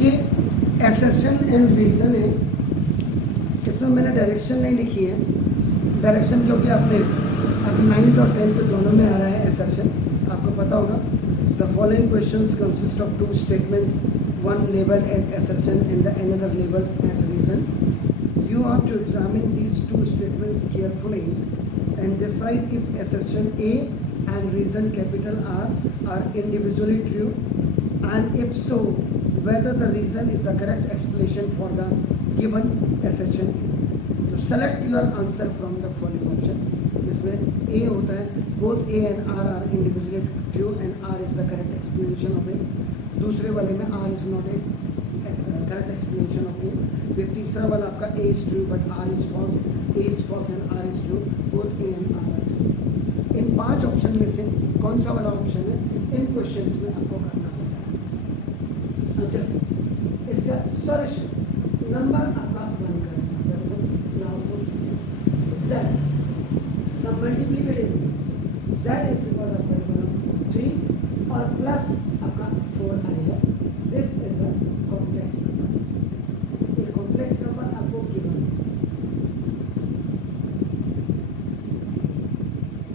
ये assertion and reason है। इसमें मैंने डायरेक्शन नहीं लिखी है, डायरेक्शन क्योंकि आपने अब 9th और 10th दोनों में आ रहा है एसेशन, आपको पता होगा। The following questions consist of 2 statements, one labeled as assertion and the another labeled as reason. You are to examine these 2 statements carefully and decide if assertion A and reason capital R are individually true, and if so, whether the reason is the correct explanation for the given assertion A. So select your answer from the following option. जिसमें A होता है both A and R are individually true and R is the correct explanation of A. दूसरे वाले में R is not a correct explanation of A. फिर तीसरा वाला आपका A is true but R is false, A is false and R is true, both A and R are true. In 5 option में से कौन सा वाला ऑप्शन है, इन क्वेश्चंस में आपको करना होता है। अच्छा, इसका सॉल्यूशन नंबर आपका 1 करना है। Now Z the multiplicative Z is equal to 3 और प्लस आपका 4 आएगा। This is a complex number. एक कॉम्प्लेक्स नंबर आपको गिवन है।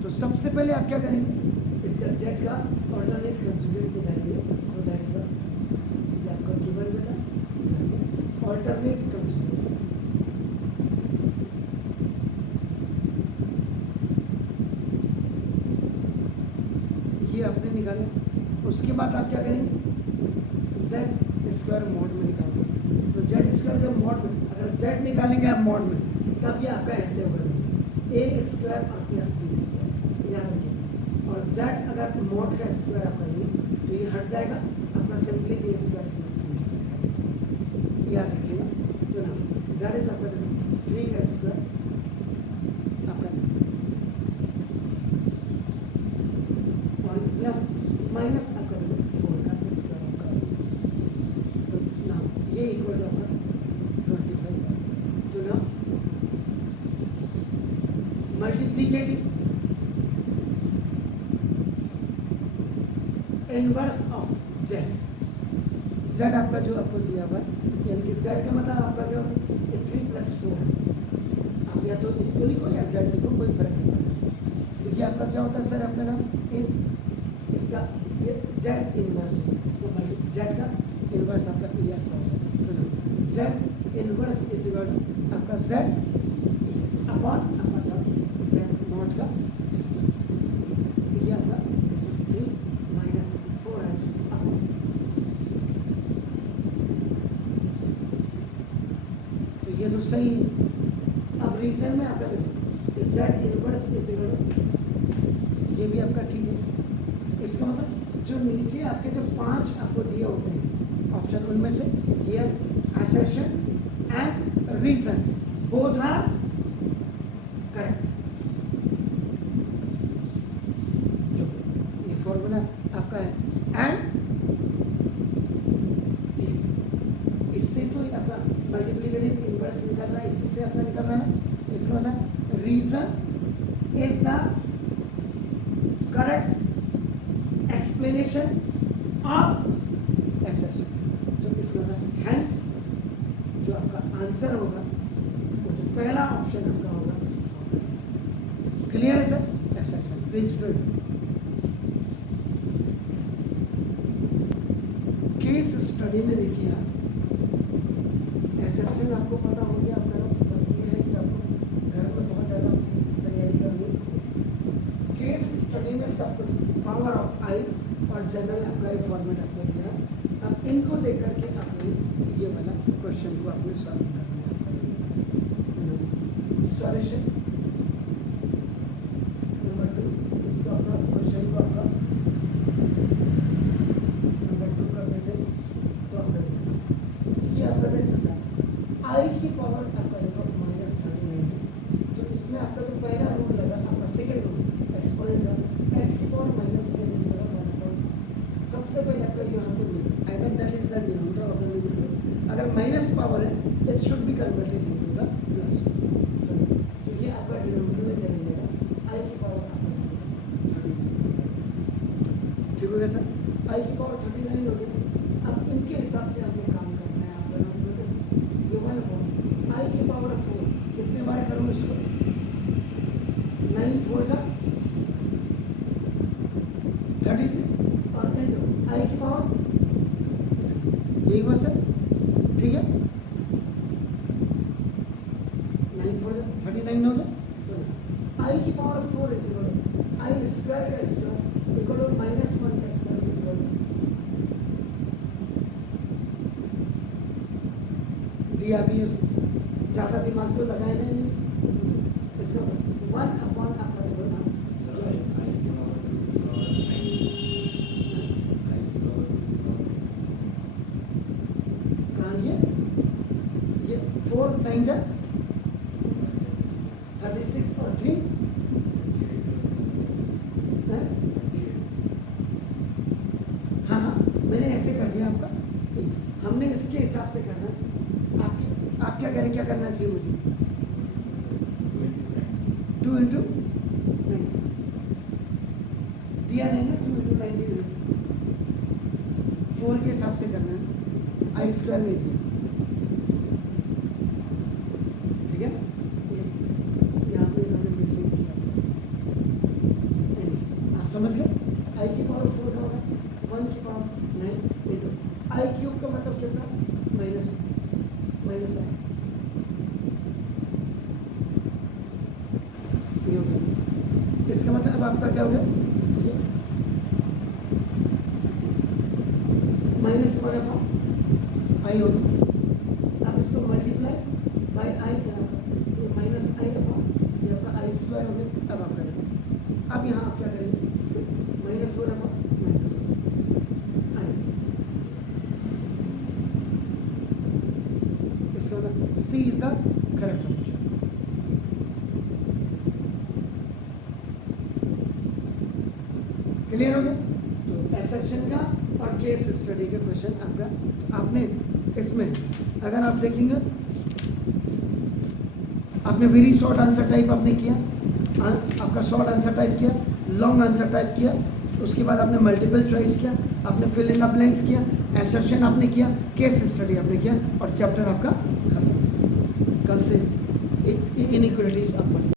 तो सबसे पहले आप क्या करेंगे, इसका Z का ऑल्टरनेट कंजुगेट निकालेंगे। तो दैट इज ये आपका गिवन में था ऑल्टरनेट कंजुगेट। ये आपने निकाला, उसके बाद आप क्या करेंगे, Z स्क्वायर मॉड में निकाल देंगे। तो Z स्क्वायर जब मॉड में, अगर Z निकालेंगे आप मॉड में, तब ये आपका ऐसे होगा A स्क्वायर और प्लस B स्क्वायर, याद रखिए। और Z अगर मॉड का स्क्वायर आप करेंगे तो ये हट जाएगा, अपना simply A square plus B square करेंगे, याद रखिएगा। तो ना दैट इज आपका 3 का स्क्वायर आपका और प्लस माइनस आपका 4 का स्क्वायर आपका। तो ना ये इक्वल टू आपका 25। तो ना मल्टीप्लिकेटिव इनवर्स ऑफ Z आपका जो आपको दिया हुआ है, यानी कि Z का मतलब आपका जो 3 + 4 है। आप या तो इसको लिखो या Z लिखो, कोई फर्क नहीं पड़ता। तो ये आपका क्या होता है सर, आपका नाम इस इसका ये Z इनवर्स होता है, इसका मतलब Z का इनवर्स आपका ये आपका होगा। तो Z इनवर्स इज इक्वल आपका Z अपॉन आपका Z नॉट का स्क्वायर। ये आपका दिस इज 3 - 4 है अपॉन। तो ये तो सही है। अब रीजन में आपका देखो Z इनवर्स इज इक्वल, ये भी आपका ठीक है। इसका मतलब जो नीचे आपके जो 5 आपको दिए होते हैं ऑप्शन, उनमें से here assertion and reason both are correct। जो ये फॉर्मूला आपका है एंड इससे तो आपका मल्टीप्लिकेटिव इनवर्स निकल रहा है, इसी से आपका निकल रहा है ना। तो इसका मतलब reason is the correct explanation of assertion। तो इसका मतलब हैंस जो आपका आंसर होगा वो जो पहला ऑप्शन आपका होगा। क्लियर है sir? assertion please do it. Case study में देखिए आप, assertion आपको पता हो गया आपका, बस ये है कि आपको घर में बहुत ज़्यादा तैयारी करनी है। केस स्टडी में सब कुछ पावर ऑफ आई और जनरल आपका ये फॉर्मेट आपको दिया है। अब इनको देख करके आपने ये वाला क्वेश्चन को आपने सॉल्व करना है। सॉल्यूशन नंबर 2, इसको आपका क्वेश्चन को आपका नंबर 2 कर देते तो आप कर ये आपका दे सकता है आई की पावर आपका देखो -39 है। तो इसमें आपका जो पहला रूल लगा आपका सेकेंड रूल एक्सपोनेंट का x की पावर -10 इज इक्वल टू 1। सबसे पहले आपका यहाँ पर लिखो either that is the denominator और द न्यूमरेटर। अगर माइनस पावर है it should be converted into the plus. तो ये आपका डिनोमिनेटर में चले जाएगा, आई की पावर आपका 39। ठीक हो गया सर? आई की पावर 39 हो गई। अब इनके हिसाब से आपने काम इसको 9 4 जा 36 और इंटू आई की पावर, यही हुआ सर, ठीक है। 9 4 जा 39 हो गया। आई की power 4 is equal I square का स्क्वायर इक्वल टू -1 का स्क्वायर इज इक्वल दिया भी है उसको, ज़्यादा दिमाग तो लगाए नहीं, इसका 1 अपॉन आपका देखो ना कहाँ ये 4 9 जा 36 और 3 है? हाँ हाँ मैंने ऐसे कर दिया आपका, हमने इसके हिसाब से करना। आप क्या करें, क्या करना चाहिए मुझे 2 इंटू नहीं दिया नहीं ना, 2 इंटू 90 4 के हिसाब से करना है, आई स्क्वायर नहीं दिया, ठीक है। यहाँ पे इन्होंने मिसिंग किया, आप समझ गए। आई की पावर 4 का होगा 1 की पावर 9 इंटू आई क्यूब का मतलब कितना माइनस आई, ये हो गया। इसका मतलब अब आपका क्या हो गया, ये -1 अपॉन आई हो गया। अब इसको मल्टीप्लाई बाई आई यहाँ पर, ये माइनस आई अपॉन ये आपका आई स्क्वायर हो गया। अब आप करेंगे, अब यहाँ आप क्या करेंगे -1 अपॉन -1 आई, इसका मतलब C is the correct option. Clear हो गया। तो एस सेक्शन का और केस स्टडी के क्वेश्चन आपका, तो आपने इसमें अगर आप देखेंगे, आपने वेरी शॉर्ट आंसर टाइप आपने किया, आपका शॉर्ट आंसर टाइप किया, लॉन्ग आंसर टाइप किया, उसके बाद आपने मल्टीपल चॉइस किया, आपने फिल इन द ब्लैंक्स किया, एसर्शन आपने किया, केस स्टडी आपने किया और चैप्टर आपका खत्म। कल से इनइक्वालिटीज आप पढ़ें।